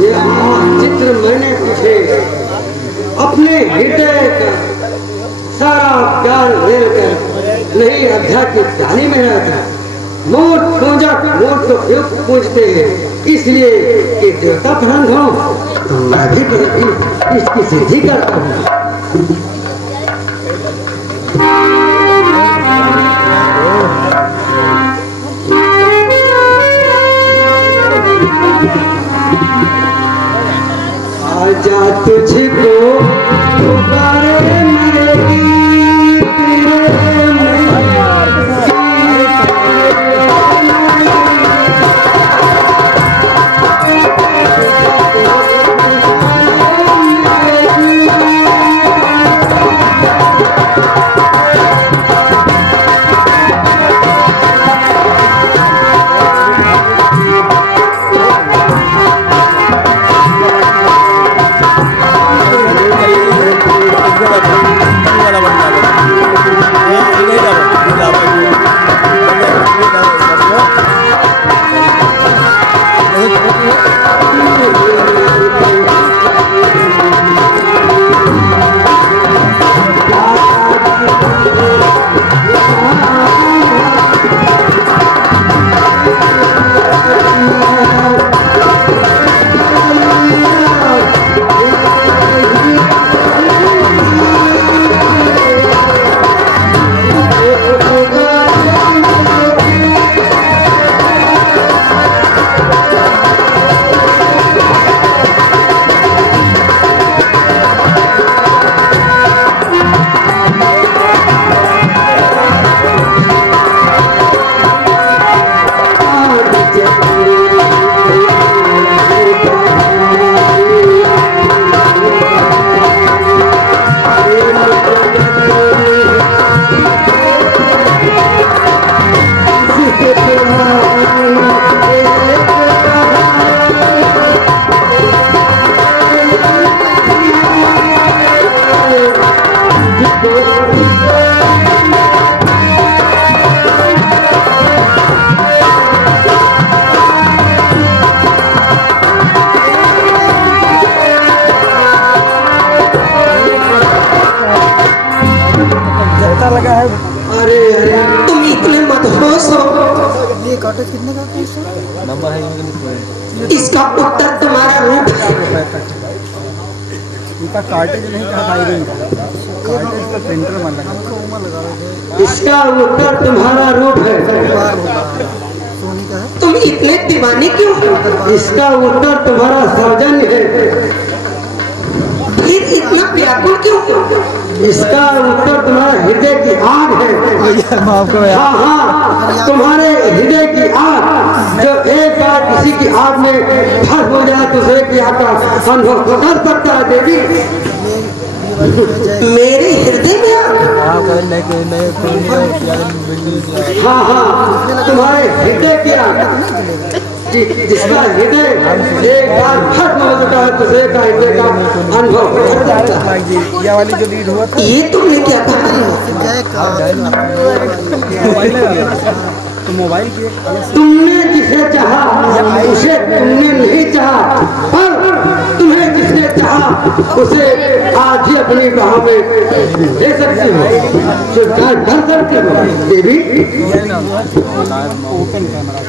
ये चित्र मैंने तुझे अपने हृदय का सारा प्यार लेकर नहीं आध्यात्मिक डाली में आया था। मोट पूजा मोट तो क्यों पूजते हैं, इसलिए कि देवता प्रधान हो तो मैं भी इसकी सिद्धि करता हूँ। आजा तुझको पुकारे मेरी लगा है। अरे अरे तुम इतने मदहोश हो। ये कॉटेज कितने का नंबर है? इसका उत्तर तुम्हारा रूप है। इनका कार्टेज नहीं कहा था, कार्टेज का प्रिंटर मन लगा। इसका उत्तर तुम्हारा रूप है। सोनी का है। तुम इतने दीवाने क्यों हो? इसका उत्तर तुम्हारा सौजन्य है। फिर इतना व्याकुल क्यों हो? इसका उत्तर तुम्हारा हृदय की आग है। हाँ हाँ, तुम्हारे हृदय की आग जो एक बार किसी की आग में फंस हो जाए तो उसे की आग का अनुभव कर सकता है देवी। मेरे हृदय में हाँ हाँ, तुम्हारे हृदय की आग जिसका हृदय एक बार फट हो जाता है तो उसे का हृदय का अनुभव कर सकता है। ये वाली जो लीड हुआ था, ये तुमने क्या कहा? तो मोबाइल की तुमने जिसे चाहा उसे तुमने नहीं चाहा, पर तुम्हें जिसने चाहा उसे आज ही अपनी बाहों में ले सकते हो, स्वीकार कर सकते हो देवी। ओपन कैमरा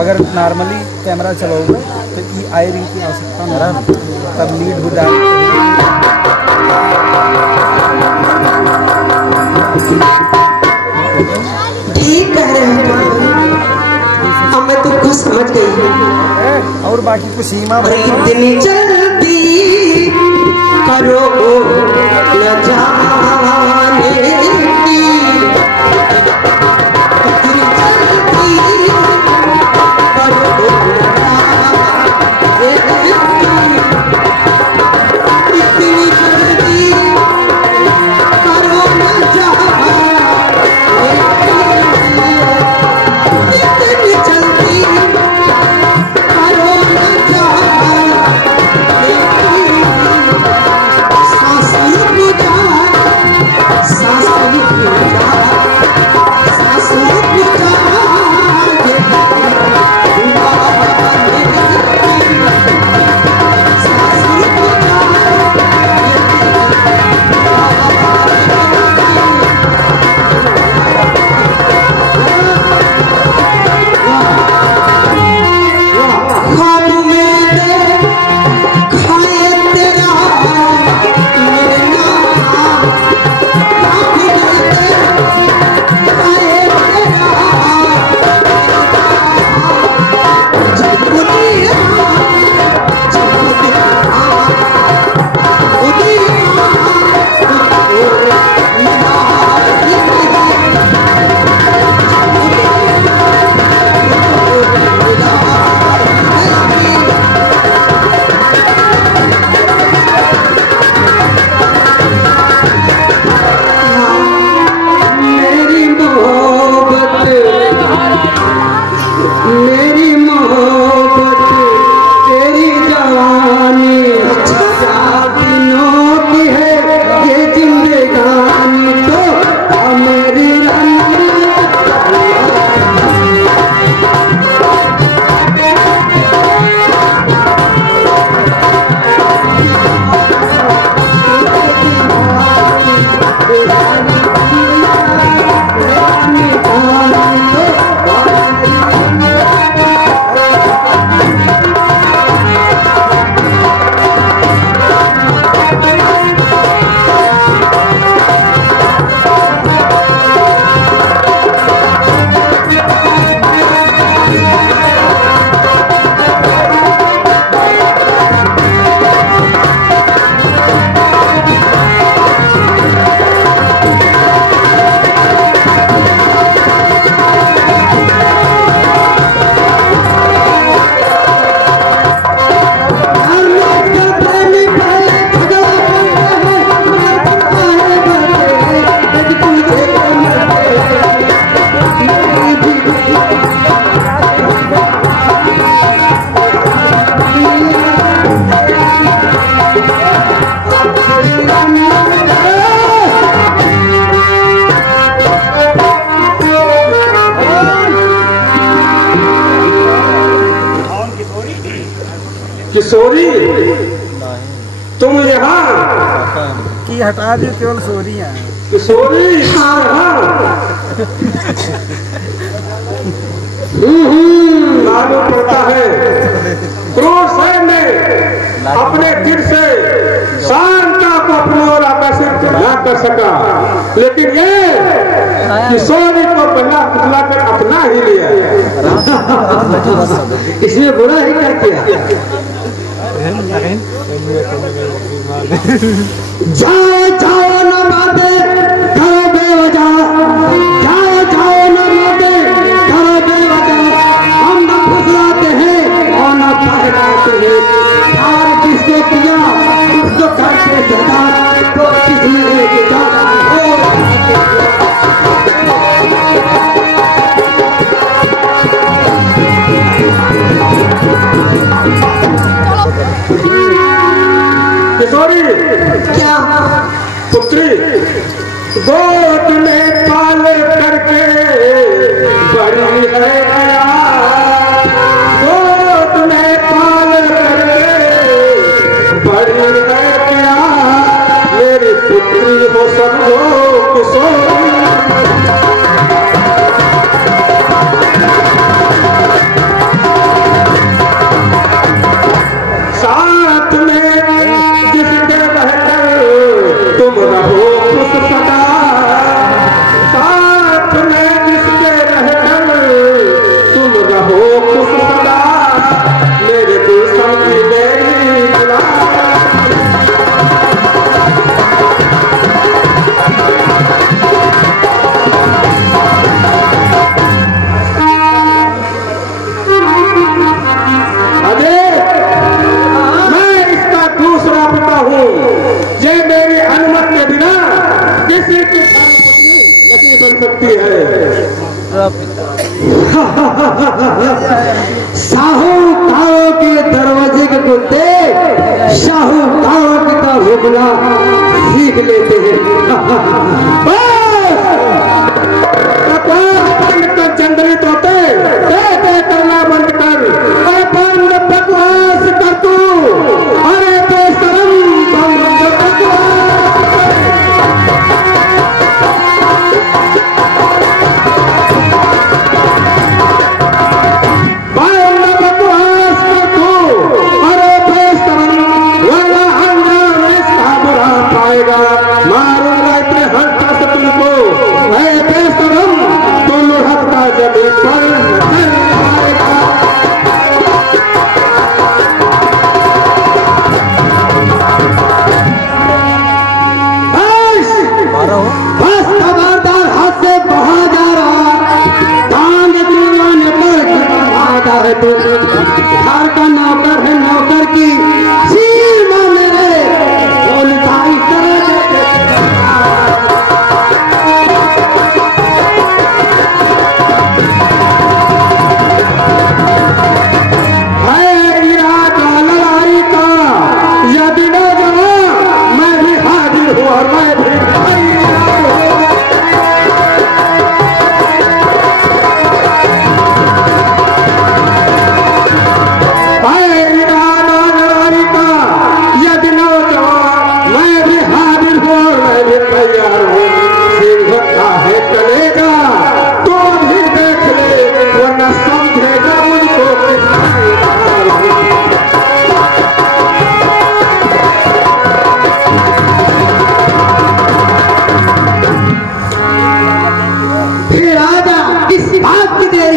अगर नॉर्मली कैमरा चलाओगे तो ई आई रिंग की आवश्यकता नहीं, तब लीड हो जाए। ठीक कह रहे हो, अब मैं तुमको समझ गई। और बाकी कुछ सीमा इतनी जल्दी करो न जाने दी, इतनी जल्दी करो इतनी जल्दी करो न जाने, इतनी जल्दी करो न जाने, सांसें बुझा किशोरी तुम यहाँ की हटा दी, केवल सोरियां किशोरी मालूम पड़ता है क्रोध ने अपने दिल से शांता को अपनी ओर आकर्षित न कर सका, लेकिन ये किशोरी को बना पुतला कर अपना ही लिया। इसमें बुरा ही क्या किया? जाओ जाओ न माते करो बेवजह, जाओ जाओ न माते करो बेवजह, हम न फुसलाते हैं और न पहलाते हैं, प्यार जिसको किया उसको करके सदा, तो किसने किया किशोरी क्या पुत्री गोद में पाल करके बड़ी है क्या, गोद में पाल करके बड़ी है क्या, मेरी पुत्री हो समझो किशोरी। साथ में जिसके रहकर तुम रहो खुश सदा, साथ में जिसके रहकर तुम रहो खुश सदा, मेरे गुलशन की मेरी दुआ। बन सकती है साहूकारों के दरवाजे के कुत्ते शाहूकारों की तरह भूखना सीख लेते हैं। जंगली तोते करना बंद कर, अरे बंद बकवास कर तू, अरे बेशरम बंद बकवास कर तू, अरे बेशरम, वरना अंजाम इसका बुरा पाएगा, मारूंगा इतने हट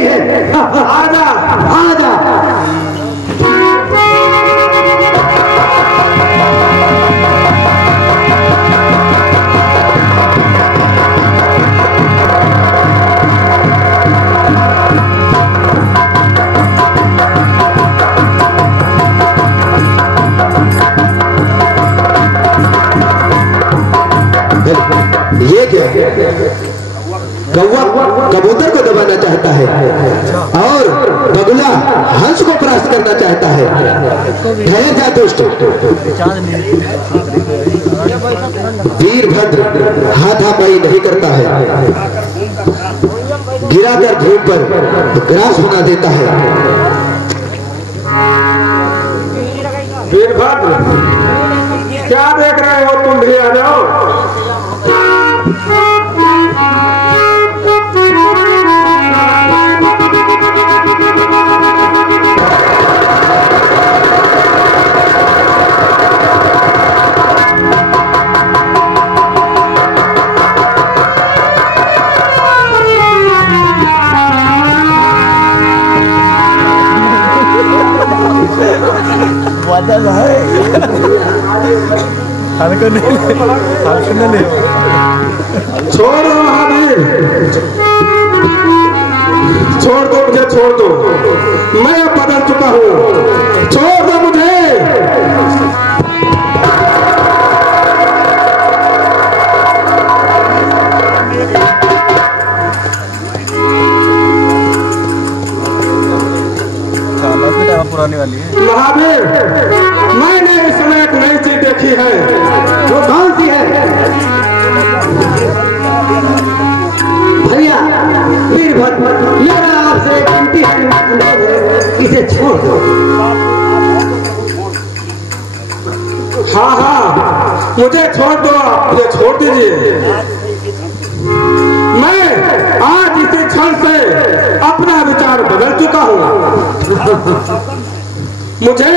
यही है। आजा आजा। ये क्या कौवा कबूतर को दबाना चाहता है और बगुला हंस को परास्त करना चाहता है। ठहर जा दुष्ट। वीरभद्र हाथापाई नहीं करता है, गिराकर धूप पर ग्रास बना देता है। वीरभद्र क्या देख रहे हो तुम भी? आ जाओ। छोड़ो महावीर, छोड़ दो मुझे, छोड़ दो। मैं अब बदल चुका हूँ, छोड़ दो मुझे। पुरानी वाली है महावीर, मैंने इस समय एक नई चीज देखी है। वो कौन सी है? भैया वीरभद्र, मेरा आपसे एक विनती है, इसे छोड़ दो। हाँ हाँ, मुझे छोड़ दो, मुझे छोड़ दीजिए। मैं आज इसी क्षण से अपना विचार बदल चुका हूँ। मुझे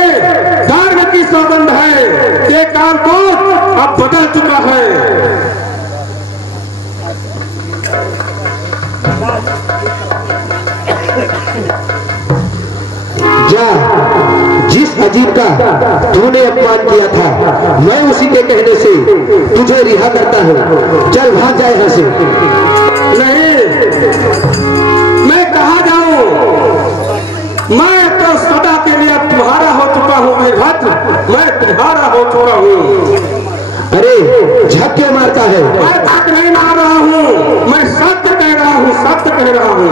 धर्म की सौगंध है, ये कालकोट अब बदल चुका है। जा, जिस अजीब का तूने अपमान किया था, मैं उसी के कहने से तुझे रिहा करता हूँ। चल भाग जाए यहाँ से। नहीं, मैं कहाँ जाऊं? मैं तो सदा के लिए तुम्हारा हो चुका हूँ वीरभद्र, मैं तुम्हारा हो चुका हूँ। अरे झक क्यों मारता है? मैं झक नहीं मार रहा हूँ, मैं सत्य कह रहा हूँ, सत्य कह रहा हूँ।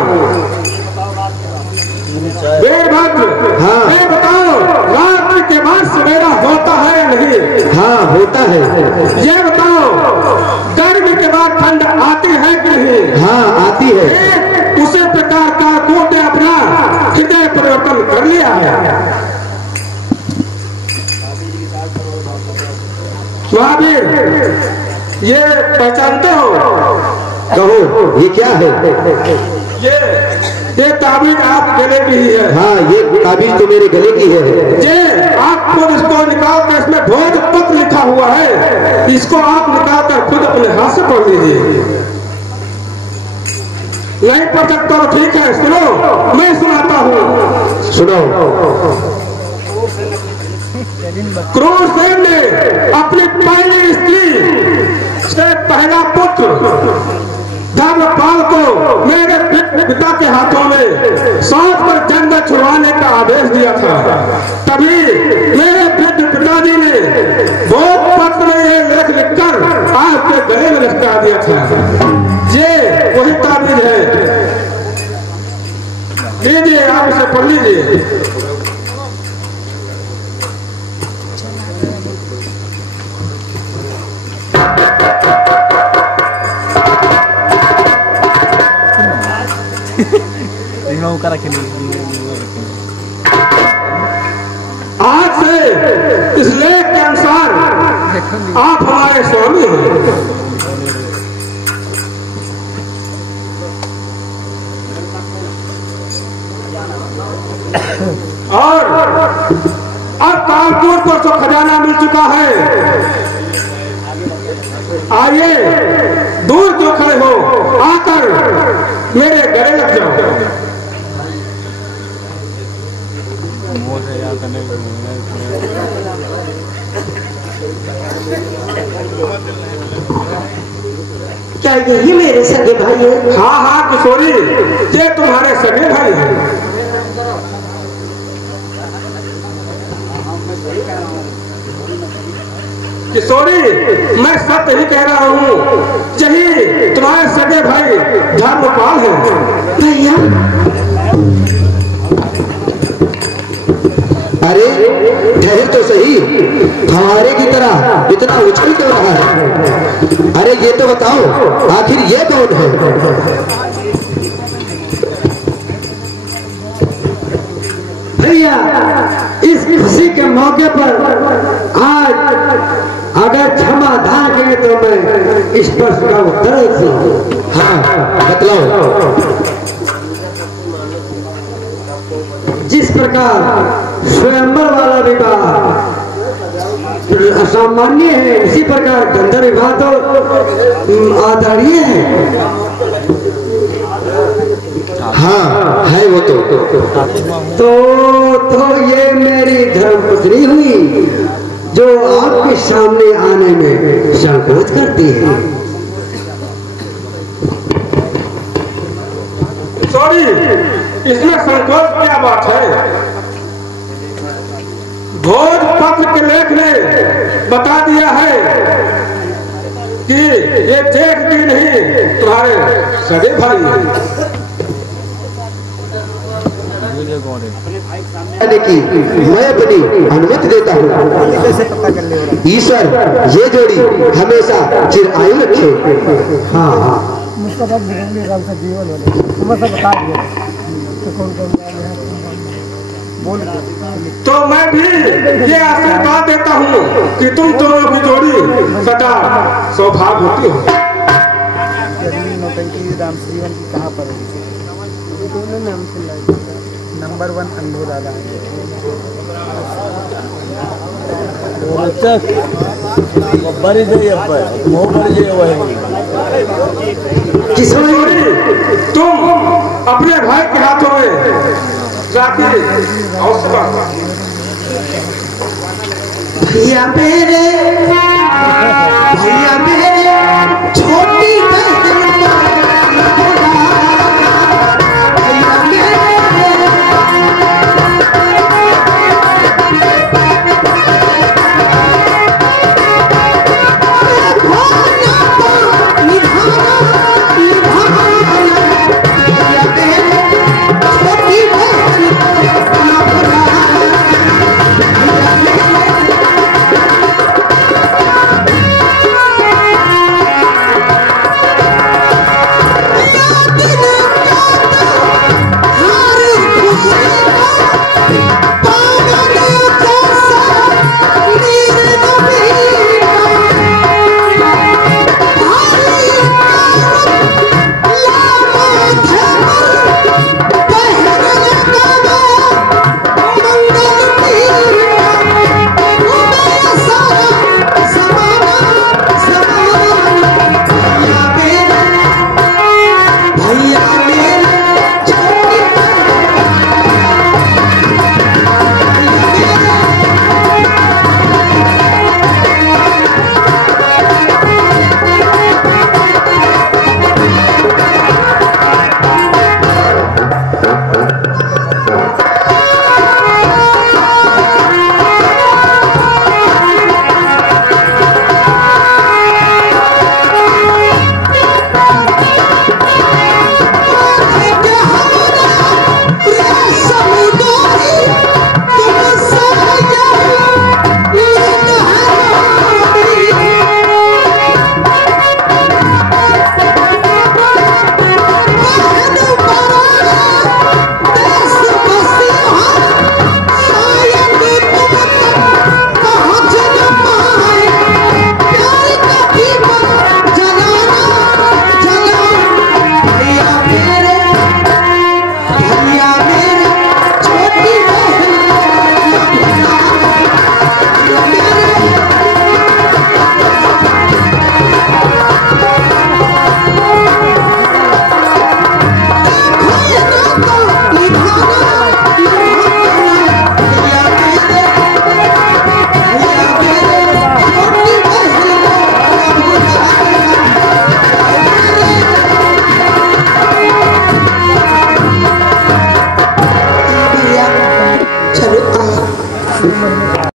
वीरभद्र, हाँ। मैं बताओ, रात्रि के बाद सवेरा होता है या नहीं? हाँ होता है। ये बताओ, गर्मी के बाद ठंड आती है कि नहीं? हाँ आती है। उसी प्रकार कालकोट ने अपना हृदय परिवर्तन कर लिया है। महावीर, ये पहचानते हो? कहो ये क्या है? ये ताबीज आप गले की ही है। हाँ ये ताबीज तो मेरे गले की है। ये आप खुद इसको निकाल कर, इसमें भोजपत्र लिखा हुआ है, इसको आप निकाल कर खुद अपने हाथ से पढ़ लीजिए। नहीं पढ़ सकता तो ठीक है, सुनो, मैं सुनाता हूँ। सुनो। क्रूरसेन ने अपनी पहली स्त्री से पहला पुत्र धर्मपाल को मेरे पिता के हाथों में सांप पर जंग छुड़वाने का आदेश दिया था। तभी मेरे पिताजी ने भोज पत्र में ये लेख लिखकर आपके गले में लटका दिया था। ये वही ताबीज है, लीजिए, आप इसे पढ़ लीजिए। आज से इस लेख के अनुसार आप हमारे स्वामी हैं। और अब कालकोट को जो खजाना मिल चुका है, आइए दूर जो खड़े हो आकर मेरे गले लग जाओ। यही मेरे सगे भाई है? हाँ हाँ किशोरी, ये तुम्हारे सगे भाई हैं। किशोरी, मैं सत्य ही कह रहा हूँ, यही तुम्हारे सगे भाई धर्मपाल हैं। भैया अरे ठहर तो सही, हमारे की तरह इतना उछल क्यों रहा है? अरे ये तो बताओ, आखिर ये कौन है? भैया इस खुशी के मौके पर आज अगर क्षमा धागे तो मैं इस प्रश्न का उत्तर दूं। हाँ बतलाओ। जिस प्रकार स्वयंवर वाला विवाह असामान्य है, उसी प्रकार गंधर्व विवाह तो आदरणीय है। हाँ है वो तो ये मेरी धर्मपत्नी हुई जो आपके सामने आने में संकोच करती है। सॉरी, इसमें संकोच क्या बात है? भोजपत्र के लेख ने बता दिया है कि ये जेठ भी नहीं तुम्हारे सगे भाई हैं। की मैं अपनी अनुमति देता हूँ। ईश्वर ये जोड़ी हमेशा चिर आयु रखे। हाँ हाँ तो मैं भी ये आशीर्वाद देता हूँ कि तुम दोनों की जोड़ी सदा सौभाग्यवती हो। राम जीवन की कहाँ पर नंबर 1 अंधो दादा किशोरी, तुम अपने भाई के हाथों में राखी और भैया मेरे छोटी बहन उम्र में